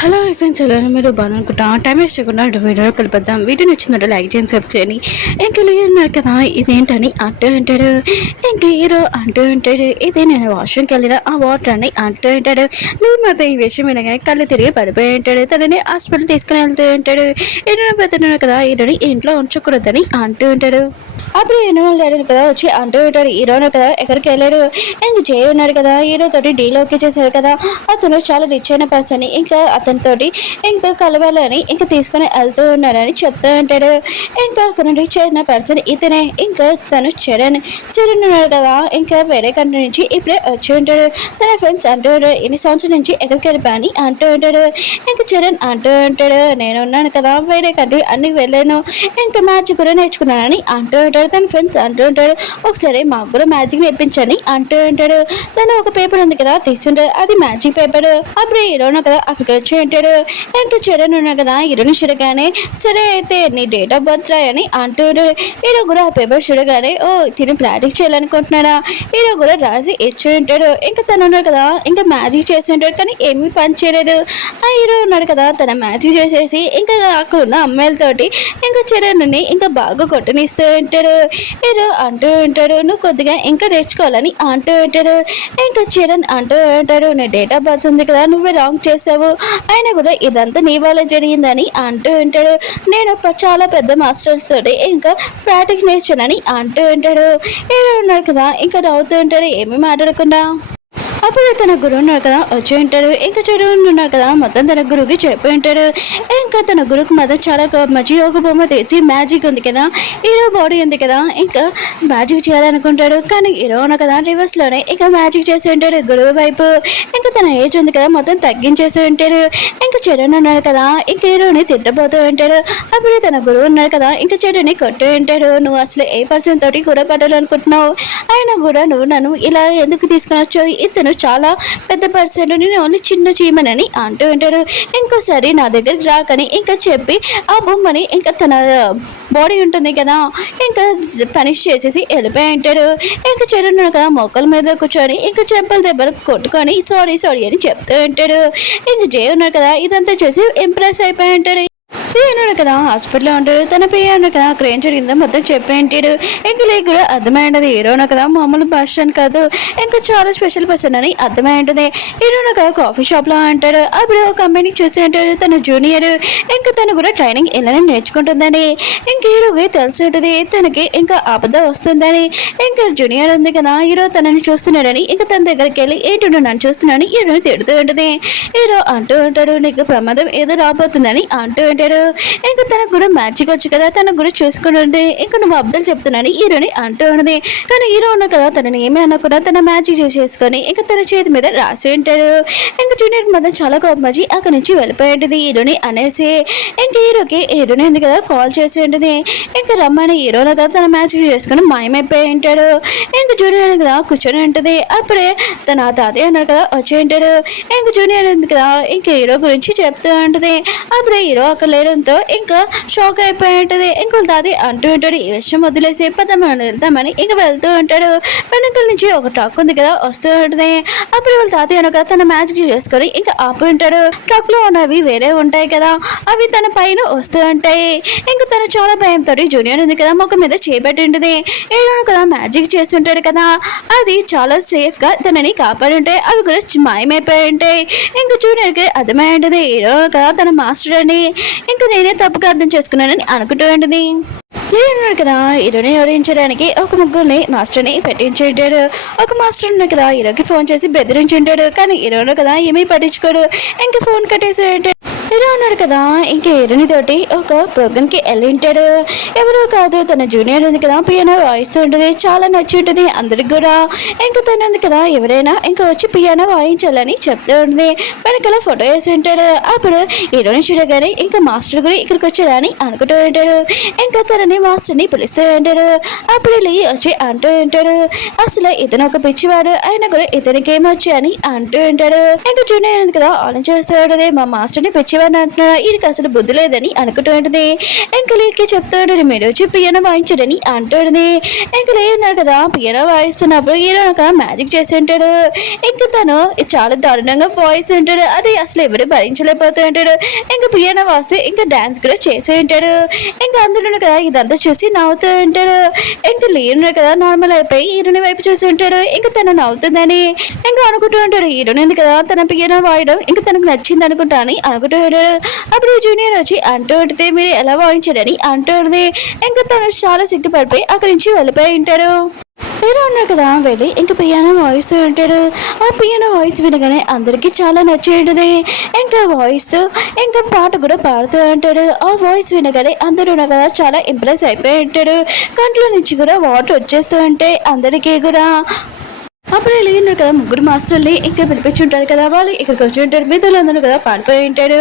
Hello friends, ఎలా మీరు బాగునుకుంటా time waste చేయకుండా వీడియో కలిపిద్దాం. వీడియో నచ్చిందంటే లైక్ చేయండి, సబ్స్క్రైబ్ చేయండి. ఇంకా ఉన్నారు కదా, ఇదేంటని అంటూ ఉంటాడు. ఇంకా హీరో అంటూ ఉంటాడు, ఇదే నేను వాష్రూమ్కి వెళ్ళిన ఆ వాటర్ అని అంటూ ఉంటాడు. నువ్వు మాత్రం ఈ విషయం వినగానే కళ్ళు తిరిగి పడిపోయి ఉంటాడు. తనని హాస్పిటల్ తీసుకుని వెళ్తూ ఉంటాడు. ఈయన పెద్దన్నాడు కదా, ఈయనని ఇంట్లో ఉంచకూడదని అంటూ ఉంటాడు. అప్పుడు హీరో డాడీ కదా వచ్చి అంటూ ఉంటాడు. హీరోను కదా ఎక్కడికి వెళ్ళాడు. ఇంక జయ ఉన్నాడు కదా, హీరో తోటి డీల్ ఓకే చేశాడు కదా, అతను చాలా రిచ్ అయిన పర్సన్, ఇంకా అతనితోటి ఇంకా కలవాలని ఇంకా తీసుకుని వెళ్తూ ఉన్నాడని చెప్తూ ఉంటాడు. ఇంకా అక్కడ రిచ్ అయిన పర్సన్ ఇతనే. ఇంకా తను చరణ్ ఉన్నాడు కదా, ఇంకా వేరే కంట్రీ నుంచి ఇప్పుడే వచ్చి ఉంటాడు. తన ఫ్రెండ్స్ అంటూ ఉంటాడు, ఇన్ని సంవత్సరం నుంచి ఎక్కడికి వెళ్ళిపోయి అంటూ ఉంటాడు. ఇంకా చరణ్ అంటూ ఉంటాడు, నేను ఉన్నాను కదా వేరే కంట్రీ అన్ని వెళ్ళాను, ఇంకా మ్యాజిక్ కూడా నేర్చుకున్నానని అంటూ ఉంటాడు. తన ఫ్రెండ్స్ అంటూ ఉంటాడు, ఒకసారి మాకు కూడా మ్యాజిక్ నేర్పించని అంటూ ఉంటాడు. తను ఒక పేపర్ ఉంది కదా తీసుంటాడు, అది మ్యాజిక్ పేపర్. అప్పుడు హీరోను కదా అక్కడికి వచ్చి ఉంటాడు. ఇంకా చరణ్ ఉన్నాడు కదా, హీరోని చూడగానే సరే అయితే నీ డేట్ ఆఫ్ బర్త్ రాయని అంటూ ఉంటాడు. హీరో కూడా ఆ పేపర్ చూడగానే ఓ తిని ప్రాక్టీస్ చేయాలనుకుంటున్నాడా, హీరో కూడా రాసి ఇచ్చి ఉంటాడు. ఇంకా తను ఉన్నాడు కదా, ఇంకా మ్యాజిక్ చేసి ఉంటాడు, కానీ ఏమీ పని చేయలేదు. ఆ హీరో ఉన్నాడు కదా, తన మ్యాజిక్ చేసేసి ఇంకా అక్కడ ఉన్న అమ్మాయిలతోటి ఇంకా చరణ్ని ఇంకా బాగా కొట్టనిస్తూ ఉంటాడు. హీరో అంటూ ఉంటాడు, నువ్వు కొద్దిగా ఇంకా నేర్చుకోవాలని అంటూ ఉంటాడు. ఇంకా చరణ్ అంటూ ఉంటాడు, నీ డేట్ ఆఫ్ బర్త్ ఉంది కదా, నువ్వే రాంగ్ చేసావు, అయినా కూడా ఇదంతా నీ వల్ల జరిగిందని అంటూ ఉంటాడు. నేను చాలా పెద్ద మాస్టర్స్ తోటి ఇంకా ప్రాక్టీస్ నేర్చుకున్నానని అంటూ ఉంటాడు. హీరో ఉన్నాడు కదా, ఇంకా నవ్వుతూ ఉంటాడు, ఏమీ మాట్లాడకుండా. అప్పుడు తన గురువు ఉన్నాడు కదా వచ్చి ఉంటాడు. ఇంకా చదువు ఉన్నాడు కదా, మొత్తం తన గురువుకి చెప్పి ఉంటాడు. ఇంకా తన గురువుకి మాత్రం చాలా మంచి యోగ బొమ్మ తెచ్చి మ్యాజిక్ ఉంది కదా, హీరో బాడీ ఉంది కదా, ఇంకా మ్యాజిక్ చేయాలనుకుంటాడు. కానీ హీరో ఉన్నాడు కదా రివర్స్లోనే ఇంకా మ్యాజిక్ చేసి ఉంటాడు గురువు వైపు. ఇంకా తన ఏజ్ ఉంది కదా మొత్తం తగ్గించేసి ఉంటాడు. ఇంకా చెడుని ఉన్నాడు కదా, ఇంకా హీరోని తిట్టబోతూ ఉంటాడు. అప్పుడు తన గురువు ఉన్నాడు కదా, ఇంకా చెడుని కొట్టు ఉంటాడు. నువ్వు అసలు ఏ పర్సన్ తోటి కూడా పడాలనుకుంటున్నావు, అయినా కూడా నువ్వు నన్ను ఇలా ఎందుకు తీసుకుని వచ్చావు, ఇతను చాలా పెద్ద పర్సన్, నేను ఓన్లీ చిన్న చీమనని అంటూ ఉంటాడు. ఇంకోసారి నా దగ్గరికి రాకని ఇంకా చెప్పి ఆ బొమ్మని ఇంకా తన బాడీ ఉంటుంది కదా ఇంకా పనిష్ చేసేసి వెళ్ళిపోయి ఉంటాడు. ఇంకా చెడున్నాడు కదా మొక్కల మీద కూర్చొని ఇంకా చెంపల దెబ్బలు కొట్టుకొని సారీ అని చెప్తూ ఉంటాడు. ఇంకా జయ ఉన్నాడు కదా, ఇదంతా చేసి ఇంప్రెస్ అయిపోయి ఉంటాడు. ఉన్నాడు కదా హాస్పిటల్లో ఉంటాడు. తన పేరు కదా అక్కడ ఏం జరిగిందో మొత్తం చెప్పి ఉంటాడు. ఇంకా లేక కూడా అర్థమైంటది, హీరోను కదా మామూలు పర్సన్ కాదు, ఇంకా చాలా స్పెషల్ పర్సన్ అని అర్థమైంటది. హీరోను కదా కాఫీ షాప్లో అంటాడు. అప్పుడు ఒక కంపెనీకి చూస్తూ ఉంటాడు తన జూనియర్. ఇంకా తను కూడా ట్రైనింగ్ ఎలానే నేర్చుకుంటుందని ఇంకా హీరోకి తెలిసి ఉంటుంది, తనకి ఇంకా ఆపద వస్తుందని. ఇంకా జూనియర్ ఉంది కదా, హీరో తనని చూస్తున్నాడని ఇంకా తన దగ్గరికి వెళ్ళి ఏంటి నన్ను చూస్తున్నాడని హీరోని తిడుతూ ఉంటుంది. హీరో అంటూ ఉంటాడు, నీకు ప్రమాదం ఏదో రాబోతుందని అంటూ ఉంటాడు. ఇంకా తనకు కూడా మ్యాజిక్ వచ్చు కదా, తనకు కూడా చూసుకుంటుంటే ఇంకా నువ్వు అబ్బాయిలు చెప్తున్నాను హీరోని అంటూ ఉన్నది. కానీ హీరో ఉన్నా కదా తనని ఏమీ అనకుండా తన మ్యాజిక్ చూసేసుకొని ఇంకా తన చేతి మీద రాసి ఉంటాడు. ఇంకా జూనియర్ మాత్రం చాలా కోపం వచ్చి అక్కడి నుంచి వెళ్ళిపోయి ఉంటుంది హీరోని అనేసి. ఇంకా హీరోని ఉంది కదా కాల్ చేసి ఉంటుంది. ఇంకా రమ్మని హీరోలో కదా తన మ్యాజిక్ చేసుకొని మాయమైపోయి ఉంటాడు. ఇంకా జూనియర్ కదా కూర్చొని ఉంటుంది. అప్పుడే తన తాతయ్య ఉన్నాడు కదా వచ్చి ఉంటాడు. ఇంకా జూనియర్ ఉంది కదా ఇంకా హీరో గురించి చెప్తూ ఉంటుంది. అప్పుడే హీరో అక్కడ లేడంతో ఇంకా షాక్ అయిపోయి ఉంటుంది. ఇంకొక తాతయ్య అంటూ ఉంటాడు, ఈ విషయం వదిలేసి మనం వెళ్తామని ఇంకా వెళ్తూ ఉంటాడు. వెనకాల నుంచి ఒక ట్రక్ ఉంది కదా వస్తూ ఉంటుంది. అప్పుడు వాళ్ళ తాతయ్య అనగా తన మ్యాజిక్ చేసుకొని ఇంకా ఆపు ఉంటాడు. ట్రక్ లో ఉన్నవి వేరే ఉంటాయి కదా, అవి తన పైన వస్తూ ఉంటాయి. ఇంకా తను చాలా భయంతో జూనియర్ ఉంది కదా ముఖం మీద చేపట్టి ఉంటుంది. ఏడో కదా మ్యాజిక్ చేస్తుంటాడు కదా, అది చాలా సేఫ్ గా తనని కాపాడి ఉంటాయి. అవి కూడా మాయమైపోయి ఉంటాయి. ఇంకా జూనియర్ కి అర్థమై ఉంటుంది ఏడో కదా తన మాస్టర్ అని. ఇంకా నేనే తప్పుగా అర్థం చేసుకున్నానని అనుకుంటూ ఉంటుంది. లేదన్నాడు కదా, హీరోని ఓడించడానికి ఒక ముగ్గురిని మాస్టర్ని పెట్టించి ఉంటాడు. ఒక మాస్టర్ ఉన్నాడు కదా హీరోకి ఫోన్ చేసి బెదిరించి ఉంటాడు. కానీ హీరోను కదా ఏమీ పట్టించుకోడు, ఇంకా ఫోన్ కట్టేసి ఉంటాడు. హీరో ఉన్నాడు కదా ఇంకా హీరోని తోటి ఒక ప్రోగ్రామ్కి వెళ్ళి ఉంటాడు. ఎవరో కాదు తన జూనియర్ ఉంది కదా పియానో వాయిస్తూ ఉంటుంది. చాలా నచ్చి ఉంటుంది అందరికి కూడా. ఇంకా తను ఉంది కదా ఎవరైనా ఇంకా వచ్చి పియానో వాయించాలని చెప్తూ ఉంటుంది. వెనకాల ఫోటో వేసి ఉంటాడు. అప్పుడు హీరోని చూడగానే ఇంకా మాస్టర్ కూడా ఇక్కడికి వచ్చాడని అనుకుంటూ ఉంటాడు. ఇంకా తనని మాస్టర్ని పిలుస్తూ ఉంటాడు. అప్పుడు వెళ్ళి వచ్చి అంటూ ఉంటాడు, అసలు ఇతను ఒక పిచ్చివాడు, అయినా కూడా ఇతనికి ఏమొచ్చి అని అంటూ ఉంటాడు. ఇంకా జూనియర్ ఉంది కదా ఆలోచన చేస్తూ ఉంటుంది, మా మాస్టర్ని పిచ్చి ఏమని అంటున్నా ఈయనకి అసలు బుద్ధి లేదని అనుకుంటూ ఉంటుంది. ఇంకా లేకి చెప్తూ ఉంటుంది మీరు వచ్చి పియానో వాయించడని అంటుంది. ఇంకా లేదన్నారు కదా పియానో వాయిస్తున్నప్పుడు హీరో ఒక మ్యాజిక్ చేసి ఉంటాడు. ఇంకా తను చాలా దారుణంగా వాయిస్తూ ఉంటాడు. అది అసలు ఎవరు భరించలేకపోతూ ఉంటాడు. ఇంకా పియానో వాస్తే ఇంకా డాన్స్ కూడా చేసి ఉంటాడు. ఇంకా అందులో కదా ఇదంతా చూసి నవ్వుతూ ఉంటాడు. ఇంకా లేను కదా నార్మల్ అయిపోయి హీరోని వైపు చూసి ఉంటాడు. ఇంకా తను నవ్వుతుందని ఇంకా అనుకుంటూ ఉంటాడు. హీరోని ఉంది కదా తన పియానో వాయడం ఇంకా తనకు నచ్చింది అనుకుంటా అని అనుకుంటూ ఉంటాడు. అప్పుడు జూనియర్ వచ్చి అంటూ ఉంటుంది మీరు ఎలా వాయించాడని అంటూ ఉంటుంది. ఇంకా తను చాలా సిగ్గుపడిపోయి అక్కడి నుంచి వెళ్ళిపోయి ఉంటాడు. హీరో ఉన్నారు కదా వెళ్ళి ఇంకా పియానో వాయిస్తూ ఉంటాడు. ఆ పియానో వాయిస్ వినగానే అందరికీ చాలా నచ్చి ఉంటుంది. ఇంకా వాయిస్తూ ఇంకా పాట కూడా పాడుతూ ఉంటాడు. ఆ వాయిస్ వినగానే అందరూ ఉన్నారు కదా చాలా ఇంప్రెస్ అయిపోయి ఉంటాడు. కంట్లో నుంచి కూడా వాటర్ వచ్చేస్తూ ఉంటే అందరికీ కూడా అప్పుడు వెళ్ళినారు కదా ముగ్గురు మాస్టర్ని ఇంకా పిలిపించుంటారు కదా వాళ్ళు ఇక్కడికి వచ్చి ఉంటారు. మీతో అందరూ కదా పారిపోయి ఉంటాడు.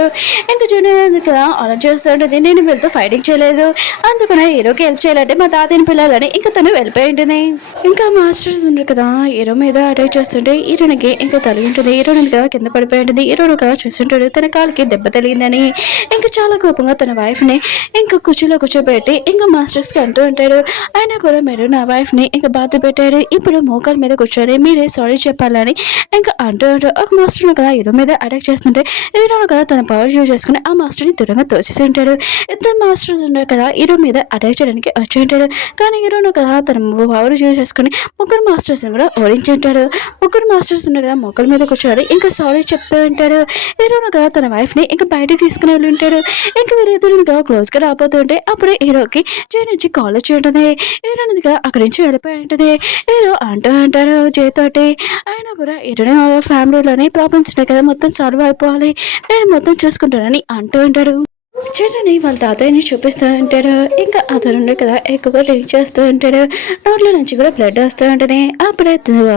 ఇంకా జూనియర్ కదా అలా చేస్తూ ఉంటుంది నేను వీళ్ళతో ఫైటింగ్ చేయలేదు అందుకనే హీరోకి హెల్ప్ చేయాలంటే మా తాతని పిల్లలని ఇంకా తను వెళ్ళిపోయి ఉంటుంది. ఇంకా మాస్టర్స్ ఉన్నారు కదా హీరో మీద అటాక్ చేస్తుంటే హీరోనికి ఇంకా తల్లి ఉంటుంది. హీరోని కదా కింద పడిపోయి ఉంటుంది. హీరోని కదా చూస్తుంటాడు తన కాలుకి దెబ్బ తగిలిందని. ఇంకా చాలా కోపంగా తన వైఫ్ని ఇంకా కుర్చీలో కూర్చోబెట్టి ఇంకా మాస్టర్స్కి అంటూ ఉంటాడు. ఆయన కూడా మీరు నా వైఫ్ని ఇంకా బాధ పెట్టాడు ఇప్పుడు మోకాల మీద కూర్చొని మీరే సారీ చెప్పాలని ఇంకా అంటూ ఒక మాస్టర్ను కదా హీరో మీద అటాక్ చేస్తుంటే హీరోను కదా తన పవర్ యూజ్ చేసుకుని ఆ మాస్టర్ని దూరంగా తోసేసి ఉంటాడు. ఇద్దరు మాస్టర్స్ ఉన్నారు కదా హీరో మీద అటాక్ చేయడానికి వచ్చి ఉంటాడు. కానీ హీరోను కదా తన పవర్ యూజ్ చేసుకుని ముగ్గురు మాస్టర్స్ని కూడా ఓడించి ఉంటాడు. ముగ్గురు మాస్టర్స్ ఉన్నారు కదా మొక్కల మీద కూర్చోడు ఇంకా సారీ చెప్తూ ఉంటాడు. హీరోను కదా తన వైఫ్ని ఇంకా బయటకు తీసుకుని వెళ్ళి ఉంటాడు. ఇంకా వీళ్ళిద్దరు కదా క్లోజ్గా రాబోతుంటే అప్పుడే హీరోకి జై నుంచి కాల్ వచ్చి ఉంటుంది. హీరోని కదా అక్కడి నుంచి వెళ్ళిపోయి ఉంటుంది. హీరో అంటూ ఉంటాడు తోటి ఆయన కూడా హీరోని ఫ్యామిలీలోని ప్రాబ్లమ్స్ ఉన్నాయి కదా మొత్తం సాల్వ్ అయిపోవాలి నేను మొత్తం చూసుకుంటానని అంటూ ఉంటాడు. చెర్రీని వాళ్ళ తాతయ్యని చూపిస్తూ ఉంటాడు. ఇంకా అతను కదా ఎక్కువగా డ్రింక్ చేస్తూ ఉంటాడు. నోట్లో నుంచి కూడా బ్లడ్ వస్తూ ఉంటుంది. అప్పుడే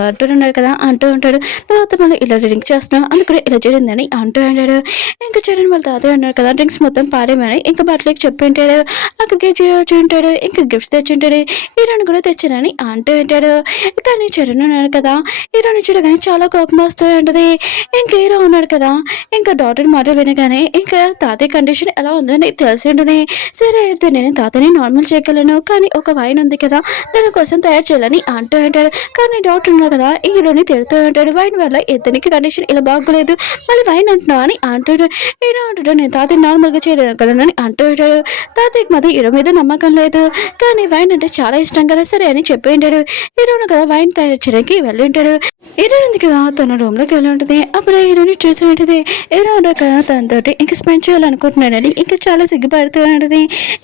అంటున్నాడు కదా అంటూ ఉంటాడు నువ్వు అతను ఇలా డ్రింక్ చేస్తున్నావు అందుకని ఇలా జరిగిందని అంటూ ఉంటాడు. ఇంకా చెర్రీని వాళ్ళ తాతయ్య ఉన్నారు కదా డ్రింక్స్ మొత్తం పాడేమని ఇంకా బట్టలకి చెప్పి ఉంటాడు. అక్కడికి వచ్చి ఉంటాడు. ఇంకా గిఫ్ట్స్ తెచ్చి ఉంటాడు. హీరోని కూడా తెచ్చానని అంటూ ఉంటాడు. కానీ చెర్రీని ఉన్నాడు కదా హీరోని చూడగానే చాలా కోపం వస్తూ ఉంటుంది. ఇంకా హీరో ఉన్నాడు కదా ఇంకా డాక్టర్ మాట వినగానే ఇంకా తాతయ్య కండిషన్ ఎలా ఉందని తెలిసి ఉంటుంది. సరే అయితే నేను తాతని నార్మల్ చేయగలను కానీ ఒక వైన్ ఉంది కదా దానికోసం తయారు చేయాలని అంటూ ఉంటాడు. కానీ డాక్టర్ ఉన్నారు కదా హీరోని తిడుతూ ఉంటాడు. వైన్ వల్ల ఇతనికి కండిషన్ ఇలా బాగోలేదు మళ్ళీ వైన్ అంటున్నావు అని అంటాడు. హీరో అంటాడు నేను తాతని నార్మల్గా చేయగలను అంటూ ఉంటాడు. తాతయ్యకి మాది హీరో మీద నమ్మకం లేదు కానీ వైన్ అంటే చాలా ఇష్టం కదా సరే అని చెప్పి ఉంటాడు. హీరోను కదా వైన్ తయారు చేయడానికి వెళ్ళి ఉంటాడు. హీరో ఉంది కదా తన రూమ్ లోకి వెళ్ళి ఉంటుంది. అప్పుడు హీరోని చూసి ఉంటుంది. హీరో కదా తనతో ఇంకా స్పెండ్ చేయాలనుకుంటున్నాడని ఇంకా చాలా సిగ్గుపడుతూ ఉంటుంది.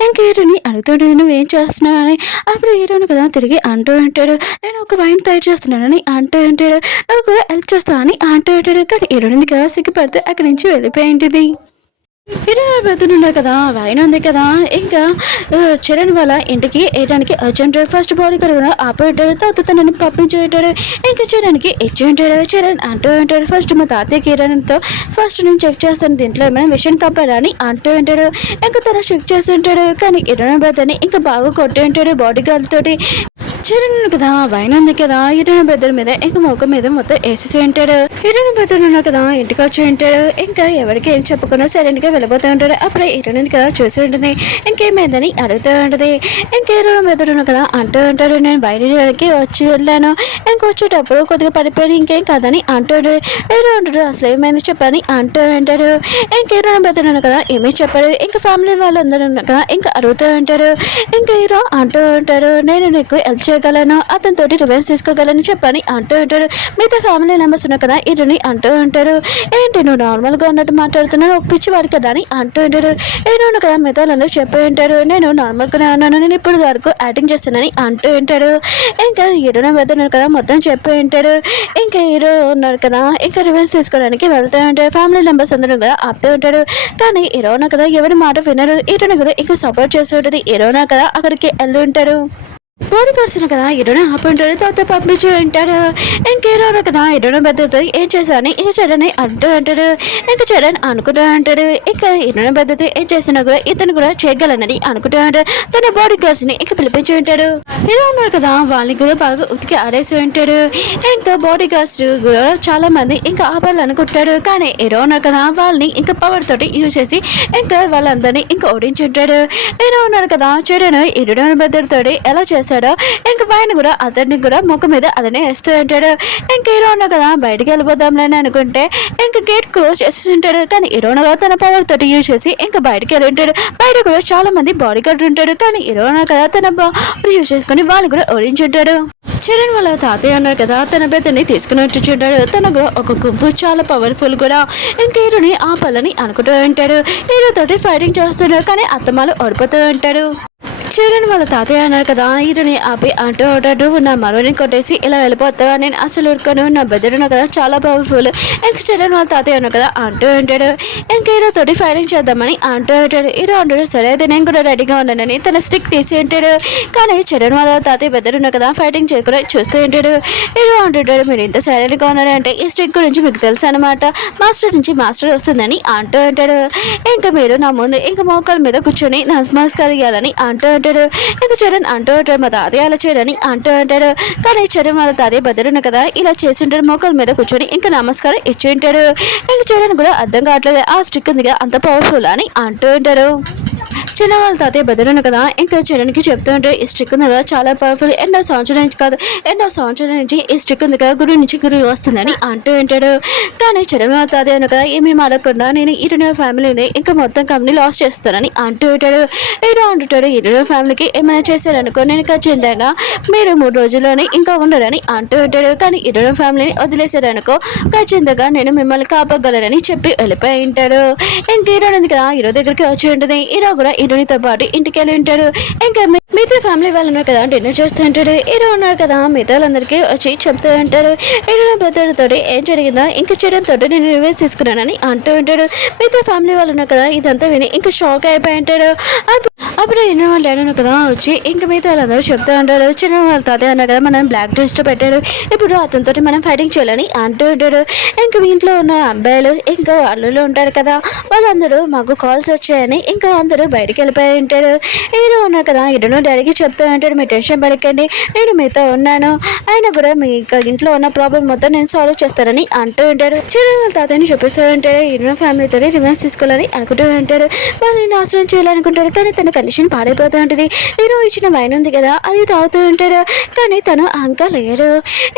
ఇంకా హీరోని అడుగుతుంటుంది నువ్వేం చేస్తున్నావు అని. అప్పుడు హీరోని కదా తిరిగి అంటూ ఉంటాడు నేను ఒక వైన్ తయారు చేస్తున్నానని అంటూ ఉంటాడు. నువ్వు కూడా హెల్ప్ చేస్తావని అంటూ ఉంటాడు. కానీ హీరోని కదా సిగ్గుపడితే అక్కడి నుంచి వెళ్ళిపోయి ఉంటుంది. హీరోయిన్ పెడుతున్నాడు కదా వైన్ ఉంది కదా ఇంకా చరణ్ వాళ్ళ ఇంటికి వేయడానికి అర్జెంట్ ఫస్ట్ బాడీ కడుగున ఆపేటాడు. తాత తనని పంపించి ఉంటాడు. ఇంకా చరణ్కి ఇచ్చి ఉంటాడు. చరణ్ అంటూ ఉంటాడు ఫస్ట్ మా తాతయ్యకి హీరోయిన్తో ఫస్ట్ నేను చెక్ చేస్తాను దీంట్లో ఏమైనా విషయం తప్పారా అని అంటూ ఉంటాడు. ఇంకా తను చెక్ చేసి ఉంటాడు. కానీ హీరోయిన్ పెద్దని ఇంకా బాగా కొట్టి ఉంటాడు బాడీ గార్డ్ తోటి. చరణ్ కదా వైన్ ఉంది కదా హీరోయిన్ బెద్దల మీద ఇంకా మొక్క మీద మొత్తం వేసేసి ఉంటాడు. హీరోయిన్ బెద్దలు కదా ఇంటికి వచ్చి ఉంటాడు. ఇంకా ఎవరికి ఏం చెప్పకుండా సైలెంట్ గా వెళ్ళిపోతూ ఉంటాడు. అప్పుడే హీరోయిన్ కదా చూసి ఉంటుంది. ఇంకేమైందని అడుగుతూ ఉంటుంది. ఇంకా హీరోయిన్ బెద్దలు కదా అంటూ ఉంటాడు నేను బయటికి వచ్చి వెళ్ళాను ఇంకొచ్చేటప్పుడు కొద్దిగా పడిపోయాను ఇంకేం కాదని అంటూ ఉంటాడు. హీరో అంటాడు అసలు ఏమైంది చెప్పని అంటూ ఉంటాడు. ఇంకా హీరోయిన్ బెద్దలు కదా ఏమీ చెప్పాడు. ఇంకా ఫ్యామిలీ వాళ్ళందరూ కదా ఇంకా అడుగుతూ ఉంటారు. ఇంకా హీరో అంటూ ఉంటాడు నేను నీకు హెల్ప్ చేయగలను అతనితో రివెన్స్ తీసుకోగలను చెప్పని అంటూ ఉంటాడు. మిగతా ఫ్యామిలీ మెంబర్స్ ఉన్నా కదా హీరోని అంటూ ఉంటాడు ఏంటి నువ్వు నార్మల్గా ఉన్నట్టు మాట్లాడుతున్నాను ఒక పిచ్చివాడు కదా అని అంటూ ఉంటాడు. హీరోను కదా మిగతా వాళ్ళందరూ చెప్పి ఉంటాడు నేను నార్మల్గానే ఉన్నాను నేను ఇప్పుడు వరకు యాక్టింగ్ చేస్తానని అంటూ ఉంటాడు. ఇంకా హీరోని పెద్దన్నాడు కదా మొత్తం చెప్పి ఉంటాడు. ఇంకా హీరో ఉన్నాడు కదా ఇంకా రివెన్స్ తీసుకోవడానికి వెళ్తూ ఉంటాడు. ఫ్యామిలీ మెంబర్స్ అందరూ కదా ఆపుతూ ఉంటాడు. కానీ హీరోనా కదా ఎవరి మాట వినరు. హీరోని కూడా ఇంకా సపోర్ట్ చేస్తూ ఉంటుంది. హీరోనా కదా అక్కడికి వెళ్ళి ఉంటాడు. బాడీ గార్డ్స్ కదా హీరోని ఆపుంటాడు, తర్వాత పంపించి ఉంటాడు. ఇంకేరోను కదా హీరోని బద్దతో ఏం చేశాని ఇక చెడని అంటూ అంటాడు. ఇంకా చెడని అనుకుంటూ అంటాడు. ఇంకా హీరోని బద్దతో ఏం చేసినా కూడా ఇతను కూడా చేయగలనని అనుకుంటూ ఉంటాడు. తన బాడీ గార్డ్స్ ని ఇక పిలిపించి ఉంటాడు. హీరో ఉన్నారు కదా వాళ్ళని కూడా బాగా ఉతికి ఆడేసి ఉంటాడు. ఇంకా బాడీ గార్డ్స్ కూడా చాలా మంది ఇంకా ఆపాలనుకుంటాడు. కానీ హీరో ఉన్నారు కదా వాళ్ళని ఇంకా పవర్ తోటి యూజ్ చేసి ఇంకా వాళ్ళందరినీ ఇంకా ఓడించి ఉంటాడు. హీరో ఉన్నారు కదా చెడను హీరోని బద్దతో ఎలా చేశాడో ఇంకా పైన కూడా అతన్ని కూడా ముఖం మీద అలానే వేస్తూ ఉంటాడు. ఇంకా హీరోను కదా బయటికి వెళ్ళిపోదాంలేని అనుకుంటే ఇంకా గేట్ క్లోజ్ చేసి ఉంటాడు. కానీ హీరోను కదా తన పవర్ తోటి యూజ్ చేసి ఇంకా బయటికి వెళ్ళి ఉంటాడు. బయట కూడా చాలా మంది బాడీ గార్డ్ ఉంటాడు. కానీ హీరోను కదా తన బాడీ యూజ్ చేసుకుని వాళ్ళు కూడా ఓడించి ఉంటాడు. చరణ్ వాళ్ళ తాతయ్య ఉన్నారు కదా తన పెద్దని తీసుకుని వచ్చుంటాడు. తన కూడా ఒక గుంపు చాలా పవర్ఫుల్ కూడా ఇంకా హీరోని ఆ పళ్ళని అనుకుంటూ ఉంటాడు. హీరో తోటి ఫైటింగ్ చేస్తున్నాడు. కానీ అత్తమాలు ఓడిపోతూ ఉంటాడు. చరణ్ వాళ్ళ తాతయ్య అన్నారు కదా హీరోని ఆపి అంటూ ఉంటాడు, నా మరోని కొట్టేసి ఇలా వెళ్ళిపోతావా, నేను అసలు ఉరుకోను, నా బెదరును కదా చాలా పవర్ఫుల్. ఇంకా చరణ్ వాళ్ళ తాతయ్య అన్నారు కదా అంటూ ఉంటాడు. ఇంకా హీరో తోటి ఫైటింగ్ చేద్దామని అంటూ ఉంటాడు. హీరో అంటాడు సరే అయితే నేను కూడా రెడీగా ఉన్నానని తన స్టిక్ తీసి ఉంటాడు. కానీ చరణ్ వాళ్ళ తాతయ్య బెదరున్న కదా ఫైటింగ్ చేయకుండా చూస్తూ ఉంటాడు. హీరో అంటుంటాడు మీరు ఇంత సైలెంట్గా ఉన్నారంటే ఈ స్టిక్ గురించి మీకు తెలుసు అనమాట, మాస్టర్ నుంచి మాస్టర్ వస్తుందని అంటూ ఉంటాడు. ఇంకా మీరు నా ముందు ఇంకా మోకాల మీద కూర్చొని నమస్కారం చేయాలని అంటూ ఉంటాడు. ఇంకా చరణ్ అంటూ ఉంటాడు మా తాతయ్య అలా చేయడని అంటూ ఉంటాడు. కానీ చరణ్ వాళ్ళ తాతయ్య బదులున్న కదా ఇలా చేసి ఉంటాడు, మోకాల మీద కూర్చొని ఇంకా నమస్కారం ఇచ్చి ఉంటాడు. ఇంకా చరణ్ కూడా అర్థం కావట్లేదు ఆ స్టిక్ ఉందిగా అంత పవర్ఫుల్ అని అంటూ ఉంటాడు. చిన్న వాళ్ళ తాతయ్య బదులున్న కదా ఇంకా చరణ్కి చెప్తూ ఉంటాడు ఈ స్టిక్ ఉంది కదా చాలా పవర్ఫుల్, ఎన్నో సంవత్సరాల నుంచి కాదు ఎన్నో సంవత్సరాల నుంచి ఈ స్టిక్ ఉంది కదా గురువు నుంచి గురువు వస్తుందని అంటూ ఉంటాడు. కానీ చరణ్ వాళ్ళ తాతయ్య కదా ఏమీ మాడకుండా నేను ఇరునో ఫ్యామిలీని ఇంకా మొత్తం కంపెనీ లాస్ చేస్తానని అంటూ ఉంటాడు. హీరో అంటుంటాడు ఇరునో ఫ్యామిలీకి ఏమైనా చేశారనుకో నేను ఖచ్చితంగా మీరు 3 రోజుల్లోనే ఇంకా ఉండరని అంటూ ఉంటాడు. కానీ ఇరునో ఫ్యామిలీని వదిలేశారనుకో ఖచ్చితంగా నేను మిమ్మల్ని కాపాడగలనని చెప్పి వెళ్ళిపోయి ఉంటాడు. ఇంక హీరో ఉంది కదా హీరో దగ్గరికి వచ్చి ఉంటుంది. హీరో కూడా హీరోనితో పాటు ఇంటికి వెళ్ళి ఉంటాడు. ఇంకా మిగతా ఫ్యామిలీ వాళ్ళు ఉన్నారు కదా డిన్నర్ చేస్తూ ఉంటాడు. హీరో ఉన్నారు కదా మిగతా వాళ్ళందరికీ వచ్చి చెప్తూ ఉంటాడు హీరో పెద్దతో ఏం జరిగిందో ఇంకా చేయడంతో నేను రివర్స్ తీసుకున్నానని అంటూ ఉంటాడు. మిగతా ఫ్యామిలీ వాళ్ళు ఉన్నారు కదా ఇదంతా విని ఇంకా షాక్ అయిపోయి ఉంటాడు. అప్పుడు ఎన్నో వాళ్ళు డాడీ కదా వచ్చి ఇంకా మిగతా వాళ్ళందరూ చెప్తూ ఉంటాడు చిన్న వాళ్ళ తాతయ్య అన్నారు కదా మనం బ్లాక్ లిస్ట్ పెట్టాడు, ఇప్పుడు అతనితో మనం ఫైటింగ్ చేయాలని అంటూ ఉంటాడు. ఇంకా మీ ఇంట్లో ఉన్న అబ్బాయిలు ఇంకా అల్లుళ్ళు ఉంటారు కదా వాళ్ళందరూ మాకు కాల్స్ వచ్చాయని ఇంకా అందరూ బయటికి వెళ్ళిపోయి ఉంటాడు. హీరో ఉన్నారు కదా హీరోను డాడీకి చెప్తూ ఉంటాడు మీరు టెన్షన్ పడకండి నేను మీతో ఉన్నాను, అయినా కూడా మీ ఇంట్లో ఉన్న ప్రాబ్లం మొత్తం నేను సాల్వ్ చేస్తానని అంటూ ఉంటాడు. చిన్న వాళ్ళ తాతయ్యని చూపిస్తూ ఉంటాడు హీరో ఫ్యామిలీతో రివెన్స్ తీసుకోవాలని అనుకుంటూ ఉంటాడు. వాళ్ళని నాశనం చేయాలనుకుంటాడు. కానీ తన కండిషన్ పాడైపోతూ ఉంటుంది. హీరో ఇచ్చిన వైన్ ఉంది కదా అది తాగుతూ ఉంటాడు. కానీ తను అంకా లేడు.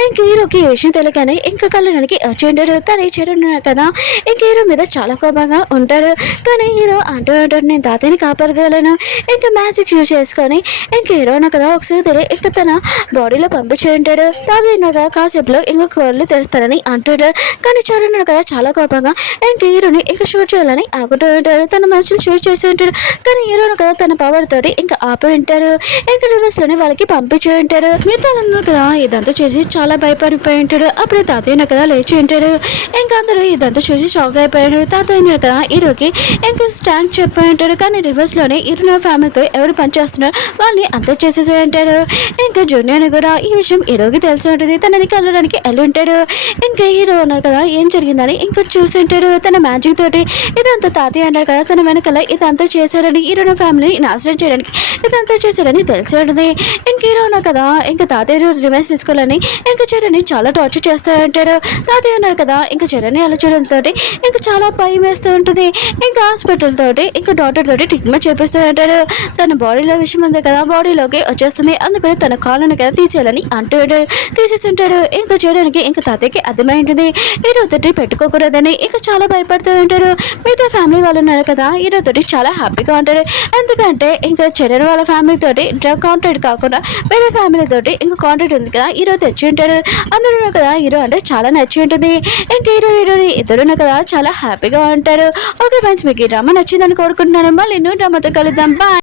ఇంక హీరోకి ఈ విషయం తెలియగానే ఇంకా కళ్ళడానికి వచ్చి ఉంటాడు. కానీ చరణ్ కదా ఇంక హీరో మీద చాలా కోపంగా ఉంటాడు. కానీ హీరో అంటూ ఉంటాడు నేను తాతయ్యని కాపాడగలను, ఇంకా మ్యాజిక్ యూజ్ చేసుకొని ఇంక హీరోను కదా ఒకసారి ఇంకా తన బాడీలో పంపించి ఉంటాడు. తాతయ్యగా కాసేపులో ఇంకా కోళ్ళు తెరుస్తారని అంటాడు. కానీ చరణ్ కదా చాలా కోపంగా ఇంక హీరోని ఇంకా షూట్ చేయాలని అనుకుంటూ ఉంటాడు. తన మనుషులు షూట్ చేసి ఉంటాడు. కానీ హీరోను కదా తన పవర్ తోటి ఇంకా ఆపి ఉంటాడు. ఇంకా రివర్స్ లోనే వాళ్ళకి పంపించి ఉంటాడు. మిగతా కదా ఇదంతా చేసి చాలా భయపడిపోయి ఉంటాడు. అప్పుడే తాతయ్య కదా లేచి ఉంటాడు. ఇంకా అందరూ ఇదంతా చూసి షాక్ అయిపోయాడు. తాతయ్య కదా హీరోకి ఇంకా స్టాంక్ చెప్పి ఉంటాడు. కానీ రివర్స్ లోనే హీరో ఫ్యామిలీతో ఎవరు పనిచేస్తున్నారు వాళ్ళని అంతా చేసేసి ఉంటాడు. ఇంకా జూనియర్ కూడా ఈ విషయం హీరోకి తెలిసి ఉంటుంది. తనని కలవడానికి వెళ్ళి ఉంటాడు. ఇంకా హీరో ఉన్నారు కదా ఏం జరిగిందని ఇంకా చూసి ఉంటాడు. తన మ్యాజిక్ తోటి ఇదంతా తాతయ్య అంటారు కదా తన వెనకాల ఇదంతా చేశాడని హీరో ఫ్యామిలీని నాశనం చేయడానికి ఇదంతా చేశాడని తెలిసి ఉంటుంది. ఇంక హీరో ఉన్నా కదా ఇంకా తాతయ్య రివెంజ్ తీసుకోవాలని ఇంకా చరణ్ని చాలా టార్చర్ చేస్తూ ఉంటాడు. తాతయ్య ఉన్నారు కదా ఇంకా చరణ్ని అలా చేయడంతో ఇంకా చాలా భయం వేస్తూ ఉంటుంది. ఇంకా హాస్పిటల్ తోటి ఇంకా డాక్టర్ తోటి ట్రీట్మెంట్ చేపిస్తూ ఉంటాడు. తన బాడీలో విషయం ఉంది కదా బాడీలోకి వచ్చేస్తుంది. అందుకని తన కాళ్ళని కదా తీసేయాలని అంటూ ఉంటాడు. తీసేసి ఉంటాడు. ఇంకా చేయడానికి ఇంకా తాతయ్యకి అర్థమై ఉంటుంది హీరో తోటి పెట్టుకోకూడదని ఇంకా చాలా భయపడుతూ ఉంటాడు. మిగతా ఫ్యామిలీ వాళ్ళు ఉన్నారు కదా హీరో తోటి చాలా హ్యాపీగా ఉంటాడు. ఎందుకంటే ఇంకా చరణ్ వాళ్ళ ఫ్యామిలీ తోటి డ్రగ్ కాంటాక్ట్ కాకుండా వేరే ఫ్యామిలీ తోటి ఇంకా కాంటాక్ట్ ఉంది కదా హీరో తెచ్చి ఉంటాడు. అందరూ కదా హీరో అంటే చాలా నచ్చి ఉంటుంది. ఇంకా హీరోని ఇద్దరున్న కదా చాలా హ్యాపీగా ఉంటారు. ఓకే ఫ్రెండ్స్ మీకు ఈ డ్రామా నచ్చిందని కోరుకుంటున్నాను. మళ్ళీ డ్రామాతో కలుద్దాం. బాయ్.